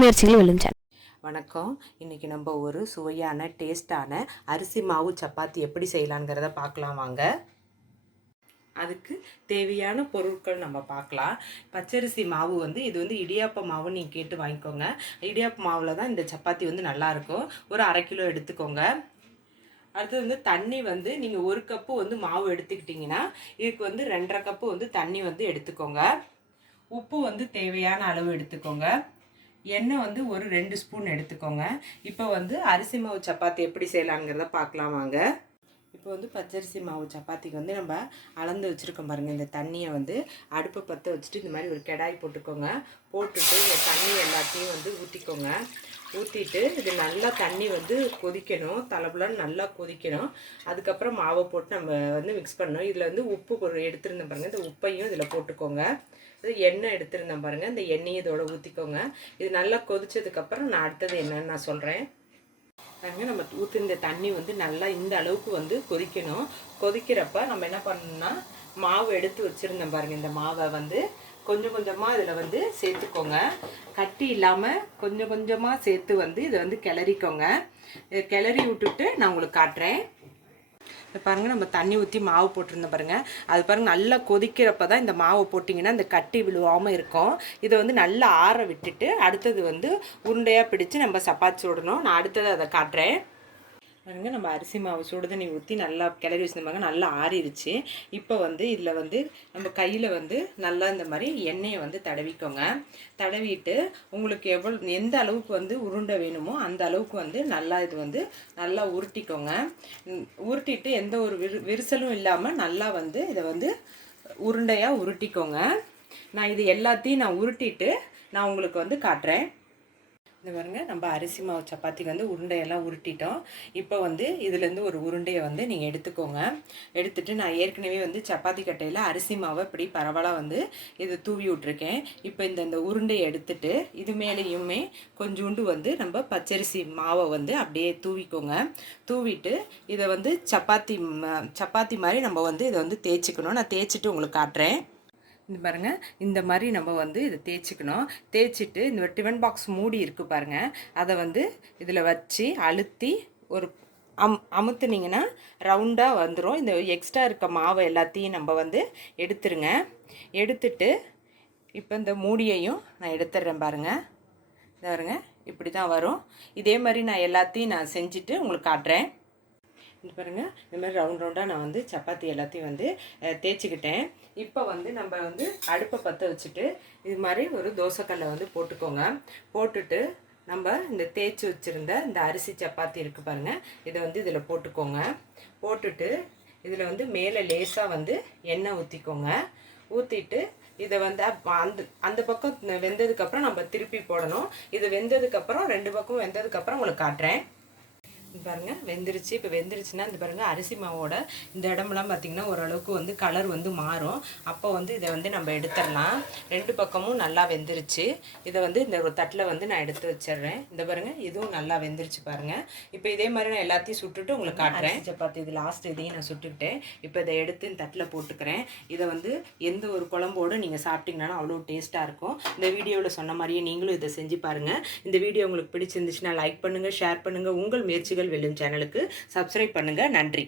முயற்சிகள் விழுந்தன வணக்கம். இன்றைக்கி நம்ம ஒரு சுவையான டேஸ்டான அரிசி மாவு சப்பாத்தி எப்படி செய்யலாங்கிறத பார்க்கலாம் வாங்க. அதுக்கு தேவையான பொருட்கள் நம்ம பார்க்கலாம். பச்சரிசி மாவு வந்து இது வந்து இடியாப்ப மாவு நீங்கள் கேட்டு வாங்கிக்கோங்க. இடியாப்ப மாவில் தான் இந்த சப்பாத்தி வந்து நல்லாயிருக்கும் ஒரு அரை கிலோ எடுத்துக்கோங்க. அடுத்தது வந்து தண்ணி வந்து நீங்கள் ஒரு கப்பு வந்து மாவு எடுத்துக்கிட்டிங்கன்னா இதுக்கு வந்து ரெண்டரை கப்பு வந்து தண்ணி வந்து எடுத்துக்கோங்க. உப்பு வந்து தேவையான அளவு எடுத்துக்கோங்க. எண்ணெய் வந்து ஒரு ரெண்டு ஸ்பூன் எடுத்துக்கோங்க. இப்போ வந்து அரிசி மாவு சப்பாத்தி எப்படி செய்யலாங்கிறத பார்க்கலாம் வாங்க. இப்போ வந்து பச்சரிசி மாவு சப்பாத்திக்கு வந்து நம்ம அளந்து வச்சுருக்கோம் பாருங்கள் இந்த தண்ணியை வந்து அடுப்பை பற்ற வச்சுட்டு இந்த மாதிரி ஒரு கெடாய் போட்டுக்கோங்க. போட்டுட்டு இந்த தண்ணி எல்லாத்தையும் வந்து ஊற்றிக்கோங்க ஊற்றிட்டு இது நல்லா தண்ணி வந்து கொதிக்கணும். தலைப்புலன்னு நல்லா கொதிக்கணும். அதுக்கப்புறம் மாவை போட்டு நம்ம வந்து மிக்ஸ் பண்ணணும். இதில் வந்து உப்பு எடுத்துருந்தேன் பாருங்கள் இந்த உப்பையும் இதில் போட்டுக்கோங்க. இது எண்ணெய் எடுத்துருந்தேன் பாருங்கள் இந்த எண்ணெயை இதோட ஊற்றிக்கோங்க இது நல்லா கொதிச்சதுக்கப்புறம் நான் அடுத்தது என்னன்னு நான் சொல்கிறேன் பாருங்க நம்ம ஊற்றிருந்த தண்ணி வந்து நல்லா இந்த அளவுக்கு வந்து கொதிக்கணும். கொதிக்கிறப்ப நம்ம என்ன பண்ணணும்னா மாவு எடுத்து வச்சுருந்தேன் பாருங்க. இந்த மாவை வந்து கொஞ்சம் கொஞ்சமாக இதில் வந்து சேர்த்துக்கோங்க. கட்டி இல்லாமல் கொஞ்சம் கொஞ்சமாக சேர்த்து வந்து இதை வந்து கிளறிக்கோங்க. இதை கிளறி விட்டுட்டு நான் உங்களுக்கு காட்டுறேன். பாருங்கள் நம்ம தண்ணி ஊற்றி மாவு போட்டிருந்தோம் பாருங்கள் அது பாருங்கள் நல்லா கொதிக்கிறப்ப தான் இந்த மாவை போட்டிங்கன்னா இந்த கட்டி விழுவாமல் இருக்கும். இதை வந்து நல்லா ஆற விட்டுட்டு அடுத்தது வந்து உருண்டையாக பிடிச்சு நம்ம சப்பாத்தி சுடணும். நான் அடுத்தது அதை காட்டுறேன். பாருங்க நம்ம அரிசி மாவு சுடுதண்ணி ஊற்றி நல்லா கிளறி வச்சுருந்தாங்க நல்லா ஆறிடுச்சு இப்போ வந்து இதில் வந்து நம்ம கையில் வந்து நல்லா இந்த மாதிரி எண்ணெயை வந்து தடவிக்கோங்க. தடவிட்டு உங்களுக்கு எவ்வளோ எந்த அளவுக்கு வந்து உருண்டை வேணுமோ அந்த அளவுக்கு வந்து நல்லா இது வந்து நல்லா உருட்டிக்கோங்க. உருட்டிட்டு எந்த ஒரு விரு விரிசலும் இல்லாமல் நல்லா வந்து இதை வந்து உருண்டையாக உருட்டிக்கோங்க. நான் இது எல்லாத்தையும் நான் உருட்டிட்டு நான் உங்களுக்கு வந்து காட்டுறேன். இந்த பாருங்க நம்ம அரிசி மாவு சப்பாத்திக்கு வந்து உருண்டையெல்லாம் உருட்டிட்டோம். இப்போ வந்து இதுலேருந்து ஒரு உருண்டையை வந்து நீங்கள் எடுத்துக்கோங்க. எடுத்துகிட்டு நான் ஏற்கனவே வந்து சப்பாத்தி கட்டையில் அரிசி மாவை இப்படி பரவலாக வந்து இது தூவி விட்ருக்கேன் இப்போ இந்த இந்த உருண்டையை எடுத்துட்டு இது மேலேயுமே கொஞ்சோண்டு வந்து நம்ம பச்சரிசி மாவை வந்து அப்படியே தூவிக்கோங்க. தூவிட்டு இதை வந்து சப்பாத்தி ம- சப்பாத்தி மாதிரி நம்ம வந்து இதை வந்து தேய்ச்சிக்கணும். நான் தேய்ச்சிட்டு உங்களுக்கு காட்டுறேன். இந்த பாருங்க இந்த மாதிரி நம்ம வந்து இதை தேய்ச்சிக்கணும். தேய்ச்சிட்டு இந்த டிஃபன் பாக்ஸ் மூடி இருக்குது பாருங்கள் அதை வந்து இதில் வச்சு அழுத்தி ஒரு அம் அமுத்துனீங்கன்னா ரவுண்டாக வந்துடும் இந்த எக்ஸ்ட்ரா இருக்க மாவை எல்லாத்தையும் நம்ம வந்து எடுத்துருங்க. எடுத்துட்டு இப்போ இந்த மூடியையும் நான் எடுத்துடுறேன் பாருங்க. இந்த பாருங்க இப்படி தான் வரும். இதே மாதிரி நான் எல்லாத்தையும் நான் செஞ்சுட்டு உங்களுக்கு காட்டுறேன். இது பாருங்க. இந்த மாதிரி ரவுண்ட் ரவுண்டாக நான் வந்து சப்பாத்தி எல்லாத்தையும் வந்து தேய்ச்சிக்கிட்டேன். இப்போ வந்து நம்ம வந்து அடுப்பை பற்ற வச்சுட்டு இது மாதிரி ஒரு தோசைக்கல்லை வந்து போட்டுக்கோங்க. போட்டுட்டு நம்ம இந்த தேய்ச்சி வச்சுருந்த இந்த அரிசி சப்பாத்தி இருக்குது பாருங்க. இதை வந்து இதில் போட்டுக்கோங்க. போட்டுட்டு இதில் வந்து மேலே லேசாக வந்து எண்ணெய் ஊற்றிக்கோங்க ஊற்றிட்டு இதை வந்து அந்த அந்த பக்கம் வெந்ததுக்கப்புறம் நம்ம திருப்பி போடணும். இது வெந்ததுக்கப்புறம் ரெண்டு பக்கம் வெந்ததுக்கப்புறம் உங்களுக்கு காட்டுறேன். இது பாருங்க வெந்துருச்சு. இப்போ வெந்துருச்சுன்னா இந்த பாருங்க அரிசி மாவோட இந்த இடமெல்லாம் பார்த்தீங்கன்னா ஓரளவுக்கு வந்து கலர் வந்து மாறும். அப்போ வந்து இதை வந்து நம்ம எடுத்துடலாம். ரெண்டு பக்கமும் நல்லா வெந்துருச்சு. இதை வந்து இந்த ஒரு தட்டில் வந்து நான் எடுத்து வச்சிடுறேன். இந்த பாருங்க இதுவும் நல்லா வெந்துருச்சு பாருங்க. இப்போ இதே மாதிரி நான் எல்லாத்தையும் சுட்டுட்டு உங்களுக்கு காட்டுறேன். சப்பாத்தி இது லாஸ்ட் இதையும் நான் சுட்டுக்கிட்டேன். இப்போ இதை எடுத்து இந்த தட்டில் போட்டுக்கிறேன். இதை வந்து எந்த ஒரு குழம்போடு நீங்கள் சாப்பிட்டீங்கன்னா அவ்வளோ டேஸ்ட்டாக இருக்கும். இந்த வீடியோவில் சொன்ன மாதிரியே நீங்களும் இதை செஞ்சு பாருங்கள் இந்த வீடியோ உங்களுக்கு பிடிச்சிருந்துச்சுன்னா லைக் பண்ணுங்கள் ஷேர் பண்ணுங்கள் உங்கள் முயற்சிகள் வெல்லும் சேனலுக்கு சப்ஸ்கிரைப் பண்ணுங்கள் நன்றி.